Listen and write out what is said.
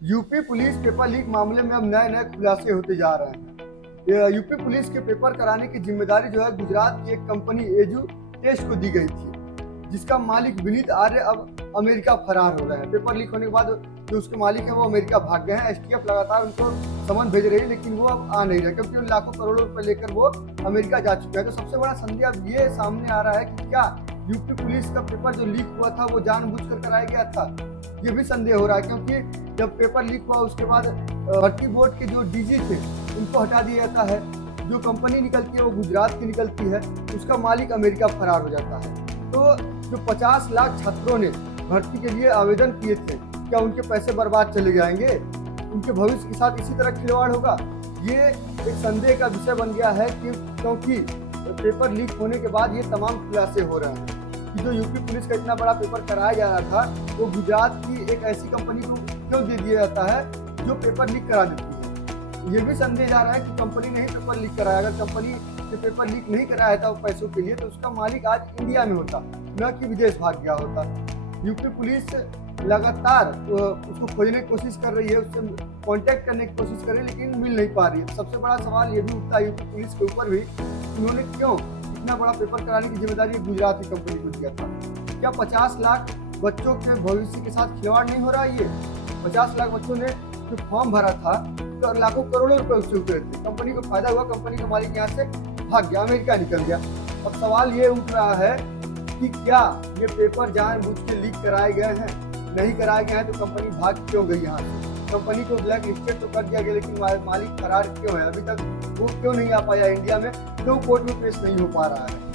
UP police paper leak मामले में अब नए नए खुलासे होते जा रहे हैं। यूपी पुलिस के पेपर कराने की जिम्मेदारी जो है गुजरात की एक कंपनी एजू टेस्ट को दी गई थी, जिसका मालिक विनीत आर्य अब अमेरिका फरार हो रहे हैं। पेपर लीक होने के बाद जो उसके मालिक हैं वो अमेरिका भाग गए हैं। एसटीएफ लगातार उनको समन भेज रही है, लेकिन वो अब आ नहीं रहे क्योंकि उन लाखों करोड़ों रुपए लेकर वो अमेरिका जा चुके हैं। तो सबसे बड़ा संदेह अब ये सामने आ रहा है कि क्या यूपी पुलिस का पेपर जो लीक हुआ था वो जानबूझकर कराया गया था। ये भी संदेह हो रहा है क्योंकि जब पेपर लीक हुआ उसके बाद भर्ती बोर्ड के जो डीजी थे उनको हटा दिया जाता है। जो कंपनी निकलती है वो गुजरात की निकलती है, उसका मालिक अमेरिका फरार हो जाता है। तो जो 50 लाख छात्रों ने भर्ती के लिए आवेदन किए थे, क्या उनके पैसे बर्बाद चले जाएंगे? उनके भविष्य के साथ इसी तरह खिलवाड़ होगा? ये एक संदेह का विषय बन गया है कि क्योंकि पेपर लीक होने के बाद ये तमाम खुलासे हो रहे हैं कि जो यूपी पुलिस का इतना बड़ा पेपर कराया जा रहा था वो गुजरात की एक ऐसी कंपनी को क्यों दे दिया जाता है जो पेपर लीक करा देती है। ये भी संदेह जा रहा है कि कंपनी ने ही पेपर लीक कराया। अगर कंपनी ने पेपर लीक नहीं कराया था पैसों के लिए तो उसका मालिक आज इंडिया में होता, न कि विदेश भाग गया होता। यूपी पुलिस लगातार उसको खोजने की कोशिश कर रही है, उससे कांटेक्ट करने की कोशिश कर रही है, लेकिन मिल नहीं पा रही है। सबसे बड़ा सवाल ये भी उठता है यूपी पुलिस के ऊपर भी, उन्होंने क्यों इतना बड़ा पेपर कराने की जिम्मेदारी गुजरात की कंपनी को दिया था। क्या 50 लाख बच्चों के भविष्य के साथ खिलवाड़ नहीं हो रहा है? ये 50 लाख बच्चों ने जो फॉर्म भरा था तो लाखों करोड़ों रुपए उससे उतरे थे। कंपनी को फायदा हुआ, कंपनी का मालिक यहाँ से भाग गया, अमेरिका निकल गया। अब सवाल ये उठ रहा है कि क्या ये पेपर जानबूझ के लीक कराए गए हैं? नहीं कराए गए हैं तो कंपनी भाग क्यों गई यहाँ से? कंपनी को ब्लैक लिस्टेड तो कर दिया गया, लेकिन मालिक फरार क्यों है? अभी तक वो क्यों नहीं आ पाया इंडिया में? क्यों कोर्ट में पेश नहीं हो पा रहा है?